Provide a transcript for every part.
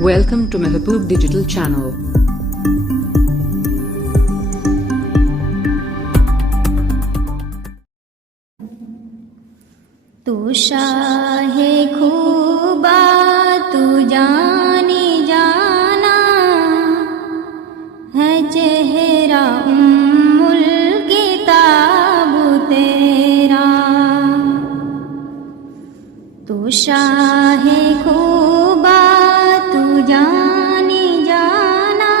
Welcome to Mehboob Digital Channel. तू शाहे खूबा तू जानी जाना है, चेहरा उम्मुल किताब तेरा। तू शाहे खूबा तू जानी जाना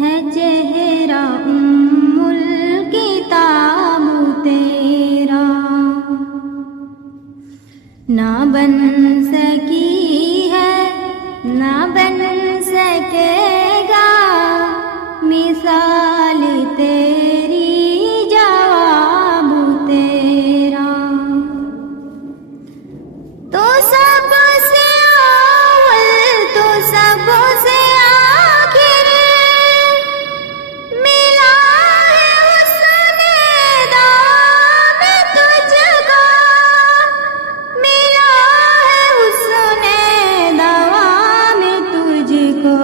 है, चेहरा उम्मुल किताब तेरा। ना बन सकी है ना बन सकेगा मिसाल तेरी, जवाब तेरा। तो सबसे अव्वल तो सबसे आखिर मिला है हुस्न दाम तुझको, मिला है हुस्न दाम तुझको।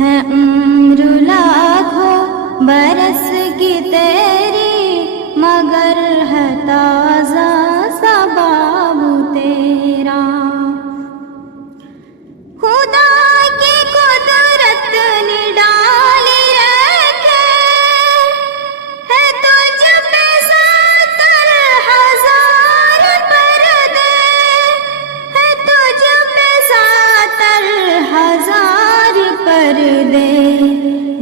है उम्र लाखों बरस की तेरी, मगर है ताज़ा सबाब तेरा। खुदा की कुदरत ने डाली रखे है तुझ पे 70,000 पर्दे, है तुझ पे 70,000 पर्दे।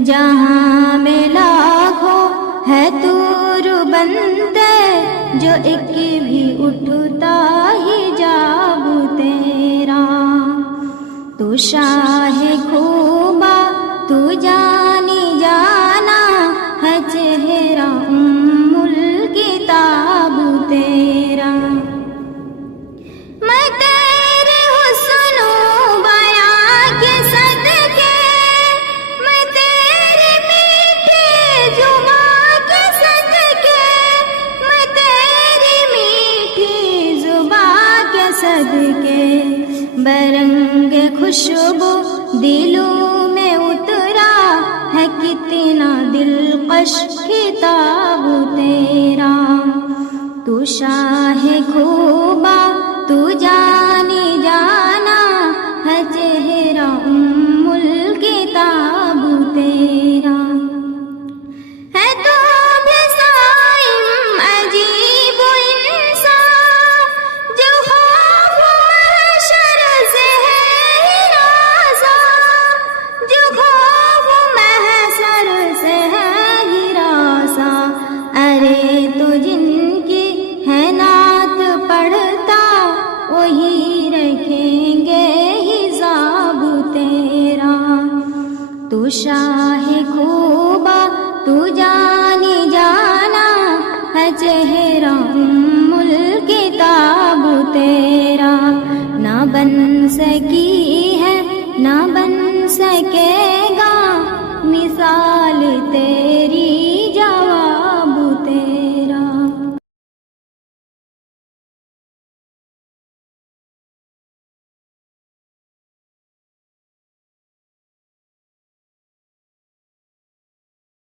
जहाँ में लाखों है तूर बंदे, जो एक भी उठता हिजाब तेरा। तू शाहे खूबा तू जानी जाना है, चेहरा उम्मुल किताब तेरा। मैं तेरे हुस्न बयां के सदके, मैं तेरी मीठी जुबां के सदके, मैं तेरी मीठी जुबां के सदके। बरंग खुशबू दिलों में उतरा है, कितना दिलकश किताब तेरा। तू शाहे खूबा तू जानी जाना है, चेहरा उम्मुल किताब तेरा। है तो भी साइम अजीब इंसान, जो खौफ महशर से है हिरासा, जो खौफ महशर से है हिरासा। अरे तो जिनकी है नात पढ़ता, वही रखेंगे हिसाब तेरा। तू शाहे खूबा तू जानी जाना है, चेहरा उम्मुल किताब तेरा। ना बन सकी